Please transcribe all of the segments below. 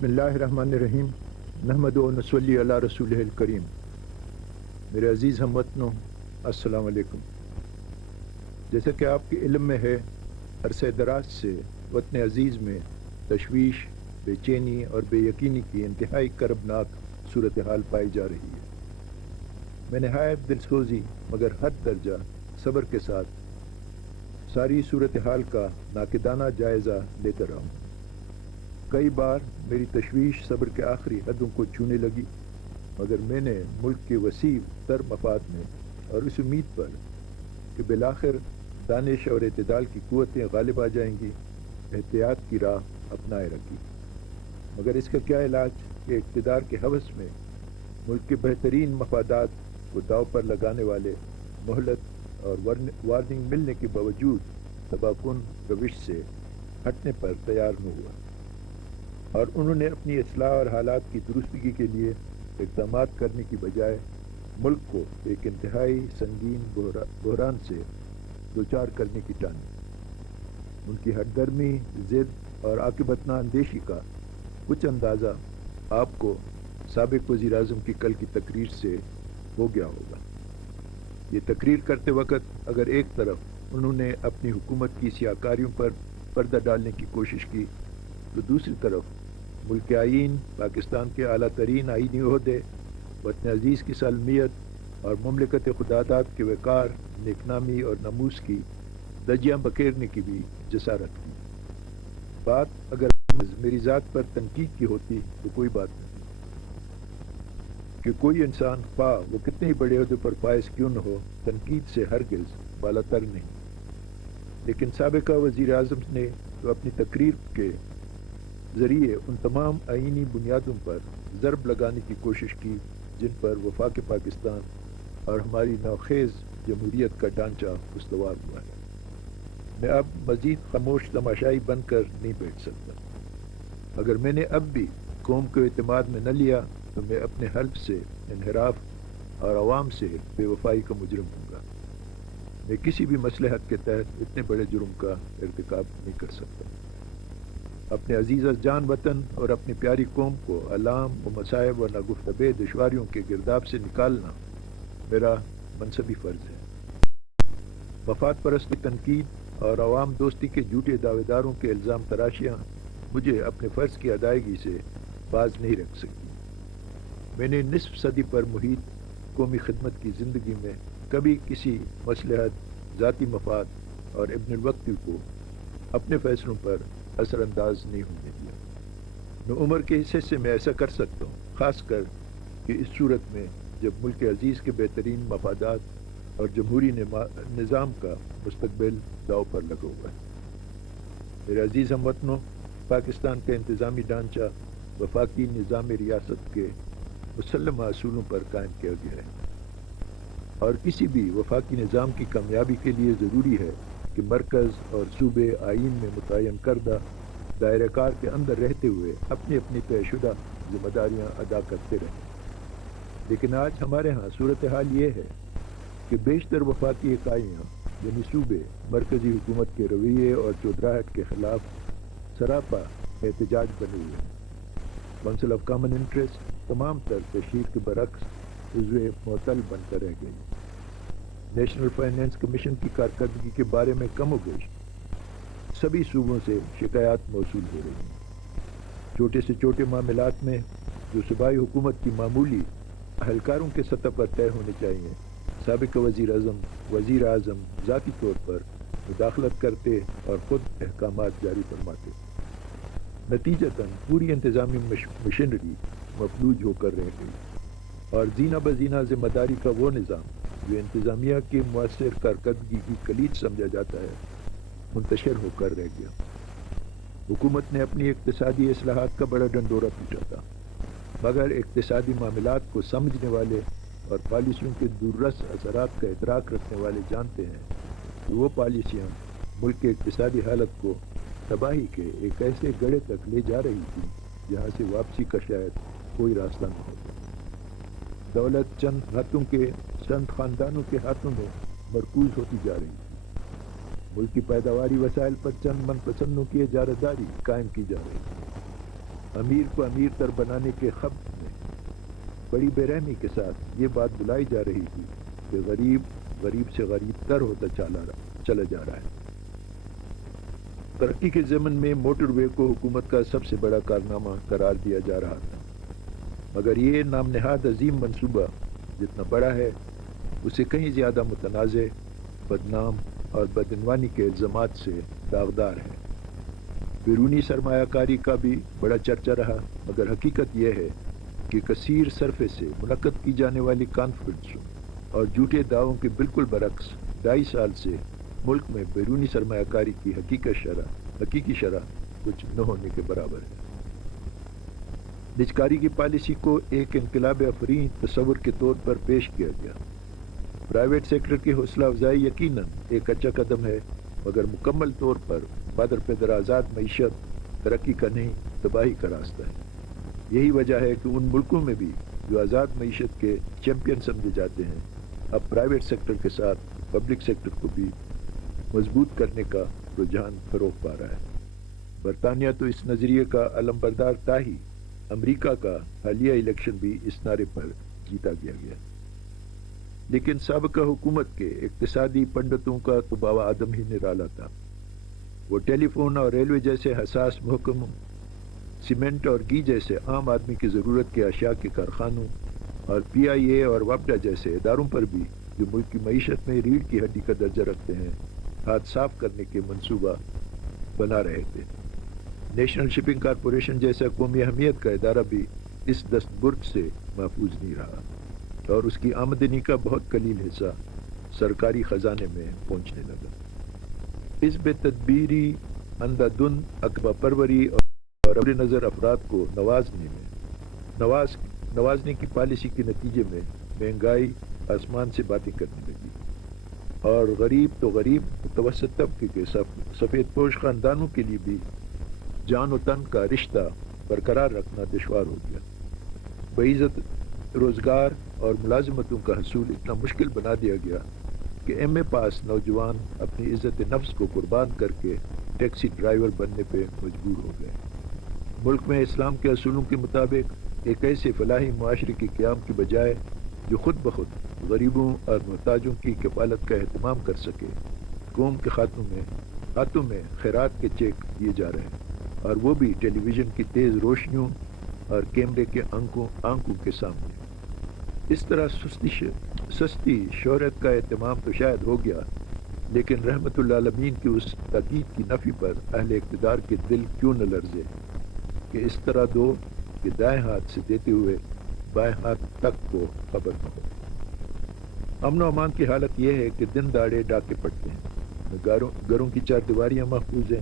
بسم اللہ الرحمن الرحیم نحمد و نصلی علی رسول الکریم۔ میرے عزیز ہم وطنوں، السلام علیکم۔ جیسا کہ آپ کے علم میں ہے، عرصہ دراز سے وطن عزیز میں تشویش، بے چینی اور بے یقینی کی انتہائی کربناک صورتحال پائی جا رہی ہے۔ میں نہایت دلسوزی مگر حد درجہ صبر کے ساتھ ساری صورتحال کا ناقدانہ جائزہ لیتا رہا ہوں۔ کئی بار میری تشویش صبر کے آخری حدوں کو چھونے لگی، مگر میں نے ملک کے وسیع تر مفاد میں اور اس امید پر کہ بالآخر دانش اور اعتدال کی قوتیں غالب آ جائیں گی، احتیاط کی راہ اپنائے رکھی۔ مگر اس کا کیا علاج کہ اقتدار کے ہوس میں ملک کے بہترین مفادات کو داؤ پر لگانے والے مہلت اور وارننگ ملنے کے باوجود تباہ کن روش سے ہٹنے پر تیار نہ ہوا، اور انہوں نے اپنی اصلاح اور حالات کی درستگی کے لیے اقدامات کرنے کی بجائے ملک کو ایک انتہائی سنگین بحران سے دوچار کرنے کی ٹانی۔ ان کی ہٹ درمی، ضد اور عاقبت اندیشی کا کچھ اندازہ آپ کو سابق وزیر اعظم کی کل کی تقریر سے ہو گیا ہوگا۔ یہ تقریر کرتے وقت اگر ایک طرف انہوں نے اپنی حکومت کی سیاہکاریوں پر پردہ ڈالنے کی کوشش کی، تو دوسری طرف ملک آئین، پاکستان کے اعلیٰ ترین آئینی عہدے، وطن عزیز کی سالمیت اور مملکت خداداد کے وقار، نیک نامی اور ناموس کی دجیاں بکیرنے کی بھی جسارت کی۔ بات اگر میری ذات پر تنقید کی ہوتی تو کوئی بات نہیں، کہ کوئی انسان خواہ وہ کتنے ہی بڑے عہدے پر فائز کیوں نہ ہو، تنقید سے ہرگز بالاتر نہیں۔ لیکن سابقہ وزیر اعظم نے تو اپنی تقریر کے ذریعے ان تمام آئینی بنیادوں پر ضرب لگانے کی کوشش کی جن پر وفاق پاکستان اور ہماری نوخیز جمہوریت کا ڈھانچہ استوار ہوا ہے۔ میں اب مزید خاموش تماشائی بن کر نہیں بیٹھ سکتا۔ اگر میں نے اب بھی قوم کو اعتماد میں نہ لیا تو میں اپنے حلف سے انحراف اور عوام سے بے وفائی کا مجرم ہوں گا۔ میں کسی بھی مصلحت کے تحت اتنے بڑے جرم کا ارتکاب نہیں کر سکتا۔ اپنے عزیز جان وطن اور اپنی پیاری قوم کو آلام و مصائب و ناگفتبے دشواریوں کے گرداب سے نکالنا میرا منصبی فرض ہے۔ مفاد پرستی تنقید اور عوام دوستی کے جھوٹے دعوے داروں کے الزام تراشیاں مجھے اپنے فرض کی ادائیگی سے باز نہیں رکھ سکتی۔ میں نے نصف صدی پر محیط قومی خدمت کی زندگی میں کبھی کسی مصلحت، ذاتی مفاد اور ابن الوقتی کو اپنے فیصلوں پر اثر انداز نہیں ہونے دیا۔ نو عمر کے حصے سے میں ایسا کر سکتا ہوں، خاص کر کہ اس صورت میں جب ملک عزیز کے بہترین مفادات اور جمہوری نظام کا مستقبل داؤ پر لگا ہوا ہے۔ میرے عزیز ہم وطنوں، پاکستان کا انتظامی ڈھانچہ وفاقی نظام ریاست کے مسلمہ اصولوں پر قائم کیا گیا ہے، اور کسی بھی وفاقی نظام کی کامیابی کے لیے ضروری ہے کہ مرکز اور صوبے آئین میں متعین کردہ دائرہ کار کے اندر رہتے ہوئے اپنی اپنی طے شدہ ذمہ داریاں ادا کرتے رہیں۔ لیکن آج ہمارے ہاں صورتحال یہ ہے کہ بیشتر وفاقی اکائیاں یعنی صوبے مرکزی حکومت کے رویے اور چودراہٹ کے خلاف سراپا احتجاج بنے ہوئے ہیں۔ کونسل آف کامن انٹرسٹ تمام تر تشہیر کے برعکس عضو معطل بن کر رہ گئی۔ نیشنل فائنینس کمیشن کی کارکردگی کے بارے میں کم و بیش سبھی صوبوں سے شکایات موصول ہو رہی ہیں۔ چھوٹے سے چھوٹے معاملات میں جو صوبائی حکومت کی معمولی اہلکاروں کے سطح پر طے ہونے چاہیے، سابق وزیر اعظم ذاتی طور پر مداخلت کرتے اور خود احکامات جاری فرماتے۔ نتیجتاً پوری انتظامی مشینری مفلوج ہو کر رہ گئی، اور زینہ بزینہ ذمہ داری کا وہ نظام جو انتظامیہ کی مؤثر کارکردگی کی کلید سمجھا جاتا ہے، منتشر ہو کر رہ گیا۔ حکومت نے اپنی اقتصادی اصلاحات کا بڑا ڈنڈورا پیٹا تھا، مگر اقتصادی معاملات کو سمجھنے والے اور پالیسیوں کے دوررس اثرات کا ادراک رکھنے والے جانتے ہیں کہ وہ پالیسیاں ملک کے اقتصادی حالت کو تباہی کے ایک ایسے گڑھے تک لے جا رہی تھی جہاں سے واپسی کا شاید کوئی راستہ نہ ہوتا۔ دولت چند خاندانوں کے ہاتھوں میں مرکوز ہوتی جا رہی تھی، ملک کی پیداواری وسائل پر چند من پسندوں کی اجارہ داری قائم کی جا رہی تھی۔ امیر کو امیر تر بنانے کے خبر میں بڑی بے رحمی کے ساتھ یہ بات بلائی جا رہی تھی کہ غریب غریب سے غریب تر ہوتا چلا جا رہا ہے۔ ترقی کے ضمن میں موٹر وے کو حکومت کا سب سے بڑا کارنامہ قرار دیا جا رہا تھا، مگر یہ نام نہاد عظیم منصوبہ جتنا بڑا ہے اسے کہیں زیادہ متنازع، بدنام اور بدعنوانی کے الزامات سے داغدار ہے۔ بیرونی سرمایہ کاری کا بھی بڑا چرچا رہا، مگر حقیقت یہ ہے کہ کثیر صرفے سے منعقد کی جانے والی کانفرنسوں اور جھوٹے دعووں کے بالکل برعکس 2.5 سال سے ملک میں بیرونی سرمایہ کاری کی حقیقی شرح کچھ نہ ہونے کے برابر ہے۔ نجکاری کی پالیسی کو ایک انقلاب افرین تصور کے طور پر پیش کیا گیا۔ پرائیویٹ سیکٹر کی حوصلہ افزائی یقیناً ایک اچھا قدم ہے، مگر مکمل طور پر پادر پیدر آزاد معیشت ترقی کا نہیں، تباہی کا راستہ ہے۔ یہی وجہ ہے کہ ان ملکوں میں بھی جو آزاد معیشت کے چیمپئن سمجھے جاتے ہیں، اب پرائیویٹ سیکٹر کے ساتھ پبلک سیکٹر کو بھی مضبوط کرنے کا رجحان فروغ پا رہا ہے۔ برطانیہ تو اس نظریے کا علمبردار تھا ہی، امریکہ کا حالیہ الیکشن بھی اس نعرے پر جیتا گیا۔ لیکن سابقہ حکومت کے اقتصادی پنڈتوں کا تو باوا آدم ہی نرالا تھا۔ وہ ٹیلی فون اور ریلوے جیسے حساس محکموں، سیمنٹ اور گھی جیسے عام آدمی کی ضرورت کے اشیاء کے کارخانوں، اور پی آئی اے اور وابڈا جیسے اداروں پر بھی جو ملک کی معیشت میں ریڑھ کی ہڈی کا درجہ رکھتے ہیں، ہاتھ صاف کرنے کے منصوبہ بنا رہے تھے۔ نیشنل شپنگ کارپوریشن جیسا قومی اہمیت کا ادارہ بھی اس دست برد سے محفوظ نہیں رہا، اور اس کی آمدنی کا بہت قلیل حصہ سرکاری خزانے میں پہنچنے لگا۔ اس بے تدبیری، اندھا دھند عقبہ پروری اور ابر نظر افراد کو نوازنے کی پالیسی کے نتیجے میں مہنگائی آسمان سے باتیں کرنے لگی، اور غریب تو غریب متوسط طبقے کے سفید پوش خاندانوں کے لیے بھی جان و تن کا رشتہ برقرار رکھنا دشوار ہو گیا۔ بعزت روزگار اور ملازمتوں کا حصول اتنا مشکل بنا دیا گیا کہ ایم اے پاس نوجوان اپنی عزت نفس کو قربان کر کے ٹیکسی ڈرائیور بننے پہ مجبور ہو گئے۔ ملک میں اسلام کے اصولوں کے مطابق ایک ایسے فلاحی معاشرے کے قیام کی بجائے جو خود بخود غریبوں اور محتاجوں کی کفالت کا اہتمام کر سکے، قوم کے ہاتھوں میں خیرات کے چیک دیے جا رہے ہیں، اور وہ بھی ٹیلی ویژن کی تیز روشنیوں اور کیمرے کے آنکھوں کے سامنے۔ اس طرح سستی شہرت کا اہتمام تو شاید ہو گیا، لیکن رحمت العالمین کی اس تاکید کی نفی پر اہل اقتدار کے دل کیوں نہ لرزے کہ اس طرح دو کہ دائیں ہاتھ سے دیتے ہوئے بائیں ہاتھ تک کو خبر نہ ہو۔ امن و امان کی حالت یہ ہے کہ دن دہاڑے ڈاکے پڑتے ہیں، نہ گھروں کی چار دیواریاں محفوظ ہیں،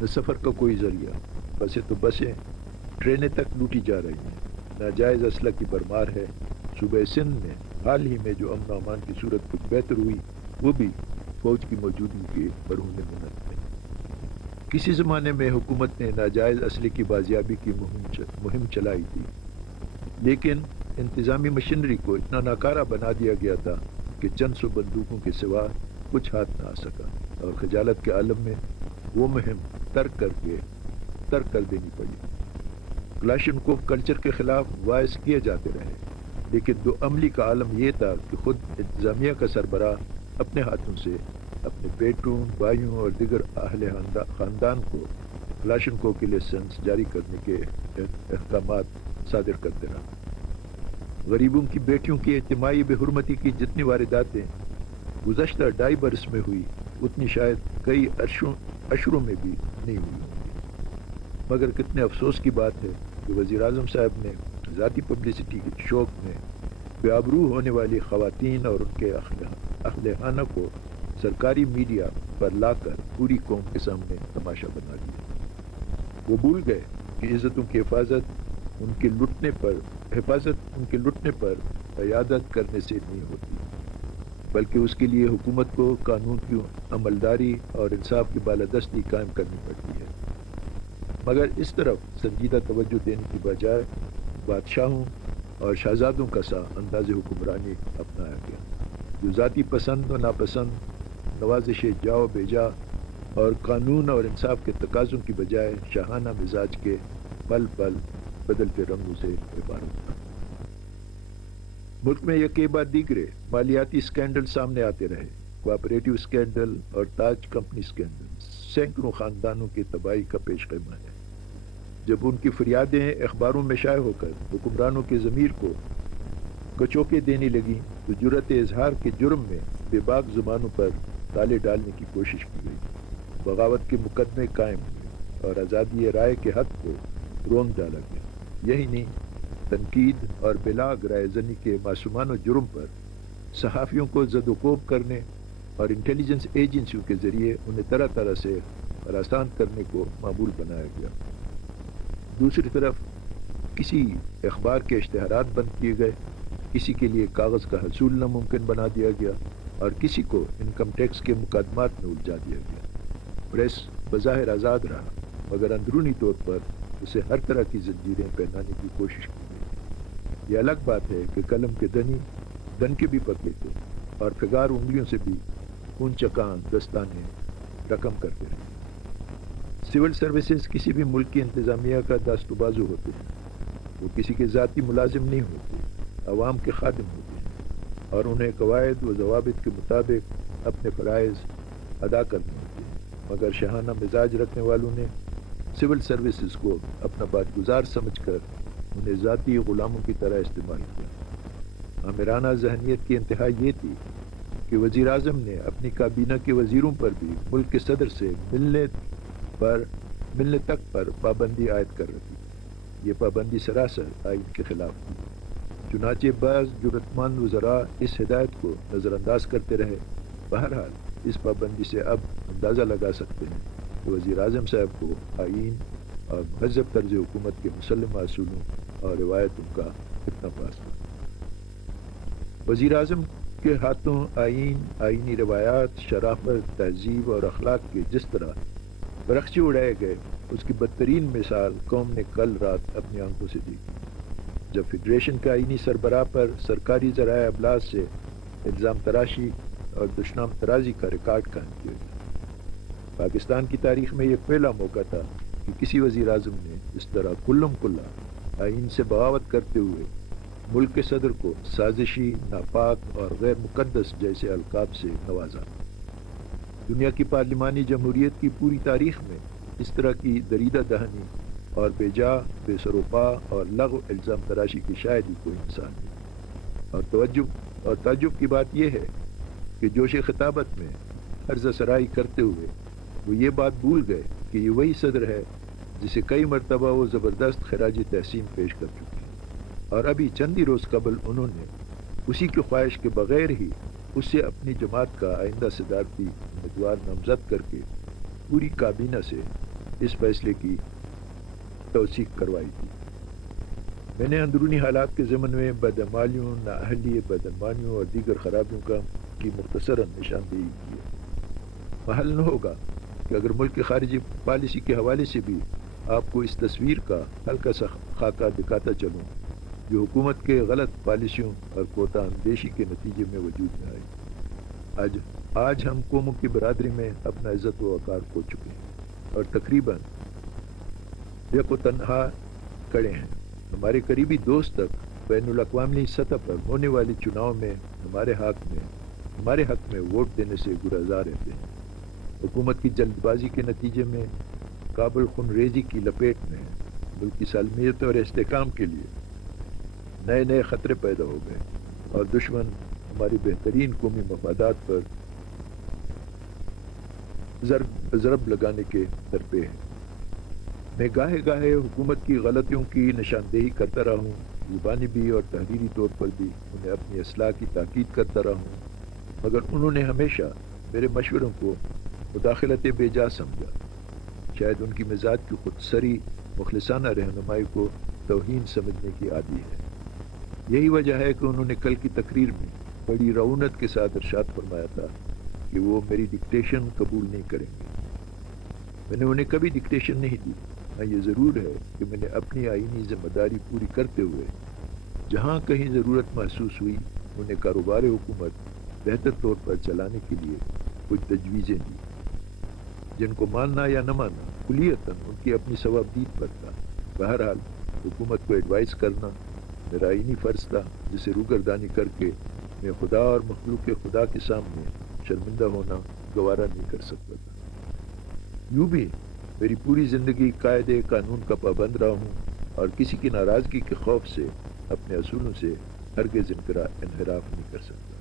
نہ سفر کا کوئی ذریعہ۔ بسیں ٹرینیں تک لوٹی جا رہی ہیں، ناجائز اسلحہ کی بھرمار ہے۔ صوبہ سندھ میں حال ہی میں جو امن و امان کی صورت کچھ بہتر ہوئی، وہ بھی فوج کی موجودگی کے برہنِ منت میں۔ کسی زمانے میں حکومت نے ناجائز اسلحے کی بازیابی کی مہم چلائی تھی، لیکن انتظامی مشینری کو اتنا ناکارہ بنا دیا گیا تھا کہ چند سو بندوقوں کے سوا کچھ ہاتھ نہ آ سکا، اور خجالت کے عالم میں وہ مہم ترک کر دینی پڑی۔ کلاشنکوف کلچر کے خلاف وائس کیے جاتے رہے، لیکن دو عملی کا عالم یہ تھا کہ خود انتظامیہ کا سربراہ اپنے ہاتھوں سے اپنے بیٹوں، بھائیوں اور دیگر اہل خاندان کو کلاشنکوف کے لائسنس جاری کرنے کے احکامات صادر کرتے رہا۔ غریبوں کی بیٹیوں کی اجتماعی بے حرمتی کی جتنی وارداتیں گزشتہ 2.5 برس میں ہوئی، اتنی شاید کئی عشروں میں بھی نہیں ہوئی ہوں گی۔ مگر کتنے افسوس کی بات ہے کہ وزیر اعظم صاحب نے ذاتی پبلسٹی کے شوق میں بے آبرو ہونے والی خواتین اور ان کے اہل خانہ کو سرکاری میڈیا پر لا کر پوری قوم کے سامنے تماشا بنا دیا۔ وہ بھول گئے کہ عزتوں کی حفاظت ان کے لٹنے پر قیادت کرنے سے نہیں ہوتی، بلکہ اس کے لیے حکومت کو قانون کی عملداری اور انصاف کی بالادستی قائم کرنی پڑتی ہے۔ مگر اس طرف سنجیدہ توجہ دینے کی بجائے بادشاہوں اور شہزادوں کا سا انداز حکمرانی اپنایا گیا، جو ذاتی پسند و ناپسند، نوازش جاؤ بے جا اور قانون اور انصاف کے تقاضوں کی بجائے شاہانہ مزاج کے پل پل بدلتے رنگوں سے عبارت تھا۔ ملک میں یکے بعد دیگرے مالیاتی اسکینڈل سامنے آتے رہے، کوآپریٹو اسکینڈل اور تاج کمپنی اسکینڈل سینکڑوں خاندانوں کی تباہی کا پیش خیمہ ہے۔ جب ان کی فریادیں اخباروں میں شائع ہو کر حکمرانوں کے ضمیر کو کچوکے دینے لگیں تو جرأت اظہار کے جرم میں بے باک زبانوں پر تالے ڈالنے کی کوشش کی گئی، بغاوت کے مقدمے قائم ہوئے اور آزادی رائے کے حق کو رونگ ڈالا گیا۔ یہی نہیں، تنقید اور بلاگ رائے زنی کے معصومانہ جرم پر صحافیوں کو زد و کوب کرنے اور انٹیلیجنس ایجنسیوں کے ذریعے انہیں طرح طرح سے ہراساں کرنے کو معمول بنایا گیا۔ دوسری طرف کسی اخبار کے اشتہارات بند کیے گئے، کسی کے لیے کاغذ کا حصول ناممکن بنا دیا گیا اور کسی کو انکم ٹیکس کے مقدمات میں الجھا دیا گیا۔ پریس بظاہر آزاد رہا مگر اندرونی طور پر اسے ہر طرح کی زنجیریں پہنانے کی کوشش کی گئی۔ یہ الگ بات ہے کہ قلم کے دن کے بھی پکے تھے اور فگار انگلیوں سے بھی خون چکان دستانے رقم کرتے رہے۔ سول سروسز کسی بھی ملک کی انتظامیہ کا دست و بازو ہوتے ہیں، وہ کسی کے ذاتی ملازم نہیں ہوتے، عوام کے خادم ہوتے ہیں اور انہیں قواعد و ضوابط کے مطابق اپنے فرائض ادا کرنے ہوتے ہیں، مگر شاہانہ مزاج رکھنے والوں نے سول سروسز کو اپنا بادگزار سمجھ کر انہیں ذاتی غلاموں کی طرح استعمال کیا۔ آمرانہ ذہنیت کی انتہا یہ تھی کہ وزیر اعظم نے اپنی کابینہ کے وزیروں پر بھی ملک کے صدر سے ملنے تک پر پابندی عائد کر رکھی۔ یہ پابندی سراسر آئین کے خلاف تھی۔ چنانچہ بعض جرأتمند وزراء اس ہدایت کو نظر انداز کرتے رہے۔ بہرحال اس پابندی سے اب اندازہ لگا سکتے ہیں کہ وزیر اعظم صاحب کو آئین اور مہذب طرز حکومت کے مسلمہ اصولوں اور روایتوں کا کتنا پاس تھا۔ وزیر اعظم کے ہاتھوں آئینی روایات، شرافت، تہذیب اور اخلاق کے جس طرح برخچے اڑائے گئے، اس کی بدترین مثال قوم نے کل رات اپنی آنکھوں سے دیکھی، جب فیڈریشن کے آئینی سربراہ پر سرکاری ذرائع ابلاغ سے الزام تراشی اور دشنام ترازی کا ریکارڈ قائم کیا گیا۔ پاکستان کی تاریخ میں یہ پہلا موقع تھا کہ کسی وزیر اعظم نے اس طرح کلم کلا آئین سے بغاوت کرتے ہوئے ملک کے صدر کو سازشی، ناپاک اور غیر مقدس جیسے القاب سے نوازا۔ دنیا کی پارلیمانی جمہوریت کی پوری تاریخ میں اس طرح کی دریدہ دہنی اور بے جا، بے سروپا اور لغو الزام تراشی کی شاید ہی کوئی مثال نہیں۔ اور تعجب کی بات یہ ہے کہ جوش خطابت میں عرض سرائی کرتے ہوئے وہ یہ بات بھول گئے کہ یہ وہی صدر ہے جسے کئی مرتبہ وہ زبردست خراج تحسین پیش کر چکے ہیں، اور ابھی چند ہی روز قبل انہوں نے اسی کی خواہش کے بغیر ہی اس سے اپنی جماعت کا آئندہ صدارتی امیدوار نامزد کر کے پوری کابینہ سے اس فیصلے کی توثیق کروائی تھی۔ میں نے اندرونی حالات کے ضمن میں بدعمالیوں، نااہلی، بدعنوانیوں اور دیگر خرابیوں کی مختصراً نشاندہی کی ہے۔ محل نہ ہوگا کہ اگر ملک کی خارجی پالیسی کے حوالے سے بھی آپ کو اس تصویر کا ہلکا سا خاکہ دکھاتا چلوں جو حکومت کے غلط پالیسیوں اور کوتاہ اندیشی کے نتیجے میں وجود میں آئی۔ آج ہم قوموں کی برادری میں اپنا عزت و وقار کھو چکے ہیں اور تقریباً یک و تنہا کھڑے ہیں۔ ہمارے قریبی دوست تک بین الاقوامی سطح پر ہونے والے چناؤ میں ہمارے حق میں ووٹ دینے سے گریزاں رہتے ہیں۔ حکومت کی جلد بازی کے نتیجے میں کابل خون ریزی کی لپیٹ میں ملک کی سالمیت اور استحکام کے لیے نئے خطرے پیدا ہو گئے اور دشمن ہماری بہترین قومی مفادات پر ضرب لگانے کے درپے ہیں۔ میں گاہے حکومت کی غلطیوں کی نشاندہی کرتا رہا ہوں، زبانی بھی اور تحریری طور پر بھی انہیں اپنی اصلاح کی تاکید کرتا رہا ہوں، مگر انہوں نے ہمیشہ میرے مشوروں کو مداخلت بے جا سمجھا۔ شاید ان کی مزاج کی خودسری مخلصانہ رہنمائی کو توہین سمجھنے کی عادی ہے۔ یہی وجہ ہے کہ انہوں نے کل کی تقریر میں بڑی رعونت کے ساتھ ارشاد فرمایا تھا کہ وہ میری ڈکٹیشن قبول نہیں کریں گے۔ میں نے انہیں کبھی ڈکٹیشن نہیں دی۔ ہاں یہ ضرور ہے کہ میں نے اپنی آئینی ذمہ داری پوری کرتے ہوئے جہاں کہیں ضرورت محسوس ہوئی انہیں کاروبار حکومت بہتر طور پر چلانے کے لیے کچھ تجویزیں دی، جن کو ماننا یا نہ ماننا کلیتاً ان کی اپنی ثوابدید پر تھا۔ بہرحال حکومت کو ایڈوائز کرنا میرا آئینی فرض تھا، جسے روگردانی کر کے میں خدا اور مخلوق خدا کے سامنے شرمندہ ہونا گوارا نہیں کر سکتا تھا۔ یوں بھی میری پوری زندگی قاعدے قانون کا پابند رہا ہوں اور کسی کی ناراضگی کے خوف سے اپنے اصولوں سے ہرگز انحراف نہیں کر سکتا۔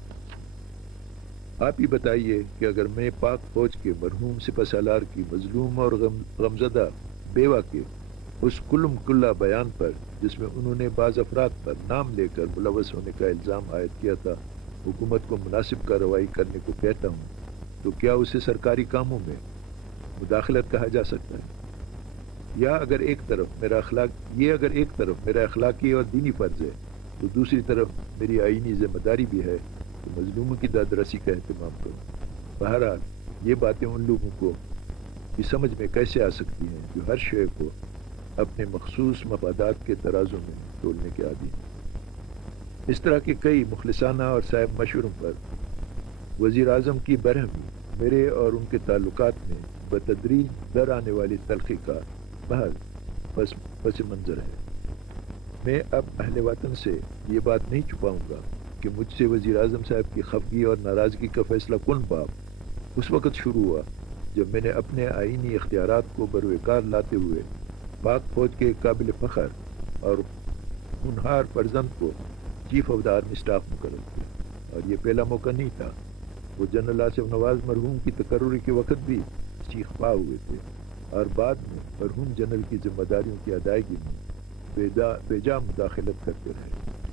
آپ ہی بتائیے کہ اگر میں پاک فوج کے مرحوم سپہ سالار کی مظلوم اور غمزدہ بیوہ کے اس کلم کلہ بیان پر، جس میں انہوں نے بعض افراد پر نام لے کر ملوث ہونے کا الزام عائد کیا تھا، حکومت کو مناسب کارروائی کرنے کو کہتا ہوں، تو کیا اسے سرکاری کاموں میں مداخلت کہا جا سکتا ہے؟ اگر ایک طرف میرا اخلاقی اور دینی فرض ہے، تو دوسری طرف میری آئینی ذمہ داری بھی ہے کہ مظلوموں کی دادرسی کا اہتمام کروں۔ بہرحال یہ باتیں ان لوگوں کو کی سمجھ میں کیسے آ سکتی ہیں جو ہر شے کو اپنے مخصوص مفادات کے ترازوں میں تولنے کے عادی ہیں۔ اس طرح کے کئی مخلصانہ اور صاحب مشوروں پر وزیر اعظم کی برہمی میرے اور ان کے تعلقات میں بتدریج در آنے والی تلخی کا محض پس منظر ہے۔ میں اب اہل وطن سے یہ بات نہیں چھپاؤں گا کہ مجھ سے وزیر اعظم صاحب کی خفگی اور ناراضگی کا فیصلہ کن باب اس وقت شروع ہوا جب میں نے اپنے آئینی اختیارات کو بروئے کار لاتے ہوئے پاک فوج کے قابل فخر اور ہونہار فرزند کو chief of the army staff مقرر کیا، اور یہ پہلا موقع نہیں تھا۔ وہ جنرل آصف نواز مرحوم کی تقرری کے وقت بھی چیخ پا ہوئے تھے، اور بعد میں مرحوم جنرل کی ذمہ داریوں کی ادائیگی میں بے جا مداخلت کرتے رہے،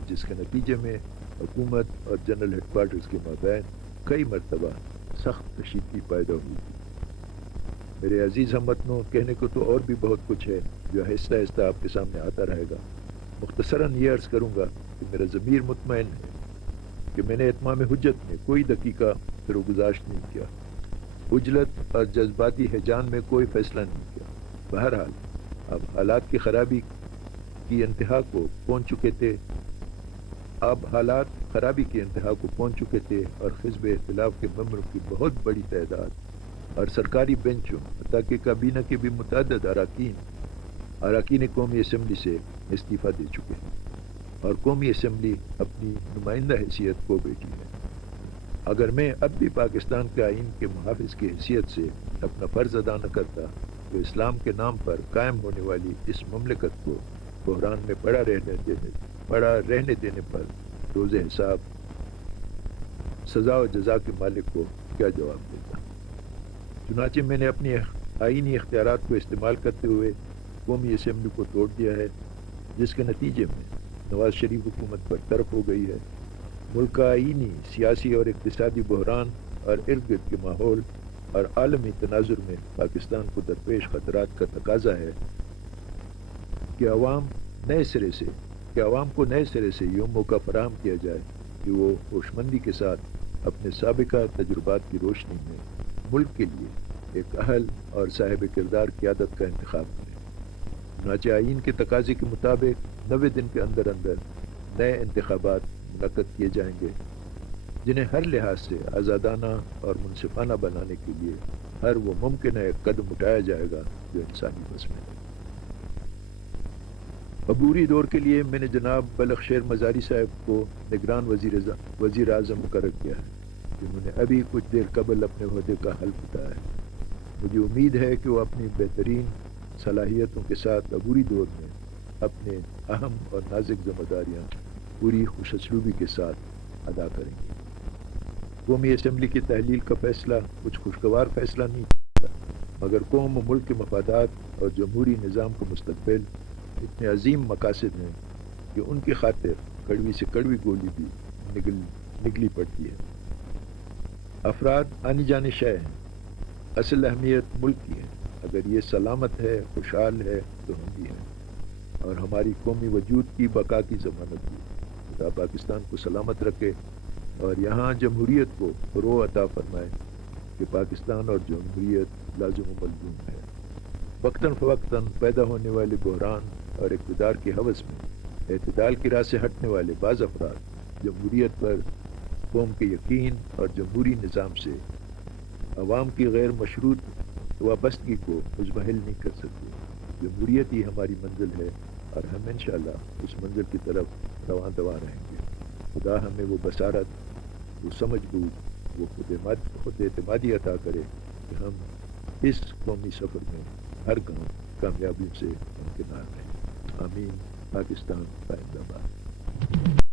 جس کے نتیجے میں حکومت اور جنرل ہیڈ کوارٹرز کے مابین کئی مرتبہ سخت کشیدگی پیدا ہوئی تھی۔ میرے عزیز ہم وطنوں، کہنے کو تو اور بھی بہت کچھ ہے جو آہستہ آہستہ آپ کے سامنے آتا رہے گا۔ مختصراً یہ عرض کروں گا کہ میرا ضمیر مطمئن ہے کہ میں نے اتمام حجت میں کوئی دقیقہ فروگزاشت نہیں کیا، عجلت اور جذباتی ہیجان میں کوئی فیصلہ نہیں کیا۔ بہرحال اب حالات کی خرابی کی انتہا کو پہنچ چکے تھے اور حزب اختلاف کے ممبروں کی بہت بڑی تعداد اور سرکاری بینچوں حتیٰ کہ کابینہ کے بھی متعدد اراکین قومی اسمبلی سے استعفیٰ دے چکے ہیں، اور قومی اسمبلی اپنی نمائندہ حیثیت کو بیٹھی ہے۔ اگر میں اب بھی پاکستان کے آئین کے محافظ کی حیثیت سے اپنا فرض ادا نہ کرتا، تو اسلام کے نام پر قائم ہونے والی اس مملکت کو بحران میں پڑا رہنے دینے پر روز حساب سزا و جزا کے مالک کو کیا جواب دیتا؟ چنانچہ میں نے اپنی آئینی اختیارات کو استعمال کرتے ہوئے قومی اسمبلی کو توڑ دیا ہے، جس کے نتیجے میں نواز شریف حکومت برطرف ہو گئی ہے۔ ملک کا آئینی، سیاسی اور اقتصادی بحران اور ارد گرد کے ماحول اور عالمی تناظر میں پاکستان کو درپیش خطرات کا تقاضا ہے کہ عوام کو نئے سرے سے یہ موقع فراہم کیا جائے کہ وہ ہوشمندی کے ساتھ اپنے سابقہ تجربات کی روشنی میں ملک کے لیے ایک اہل اور صاحب کردار قیادت کا انتخاب کریں۔ چنانچہ آئین کے تقاضے کے مطابق 90 دن کے اندر نئے انتخابات منعقد کیے جائیں گے، جنہیں ہر لحاظ سے آزادانہ اور منصفانہ بنانے کے لیے ہر وہ ممکن ہے قدم اٹھایا جائے گا جو انسانی بس میں ہے۔ عبوری دور کے لیے میں نے جناب بلخ شیر مزاری صاحب کو نگران وزیر اعظم مقرر کیا ہے، جنہوں نے ابھی کچھ دیر قبل اپنے عہدے کا حلف اٹھایا ہے۔ مجھے امید ہے کہ وہ اپنی بہترین صلاحیتوں کے ساتھ عبوری دور میں اپنے اہم اور نازک ذمہ داریاں پوری خوش اسلوبی کے ساتھ ادا کریں گے۔ قومی اسمبلی کی تحلیل کا فیصلہ کچھ خوشگوار فیصلہ نہیں تھا، مگر قوم و ملک کے مفادات اور جمہوری نظام کا مستقبل اتنے عظیم مقاصد ہیں کہ ان کی خاطر کڑوی سے کڑوی گولی بھی نگلی پڑتی ہے۔ افراد آنی جانے شے ہیں، اصل اہمیت ملک کی ہے۔ اگر یہ سلامت ہے، خوشحال ہے، تو ہم بھی ہیں، اور ہماری قومی وجود کی بقا کی ضمانت بھی۔ خدا پاکستان کو سلامت رکھے اور یہاں جمہوریت کو فروغ عطا فرمائے کہ پاکستان اور جمہوریت لازم و ملزوم ہے۔ وقتاً فوقتاً پیدا ہونے والے بحران اور اقتدار کی ہوس میں اعتدال کی راہ سے ہٹنے والے بعض افراد جمہوریت پر قوم کے یقین اور جمہوری نظام سے عوام کی غیر مشروط وابستگی کو مزمحل نہیں کر سکتے۔ جمہوریت جمہوریت ہی ہماری منزل ہے اور ہم انشاءاللہ اس منزل کی طرف رواں دوا رہیں گے. خدا ہمیں وہ بصارت، وہ سمجھ بوجھ، وہ خود اعتمادی عطا کرے کہ ہم اس قومی سفر میں ہر گام کامیابی سے ممکنار رہیں. آمین. پاکستان زندہ باد.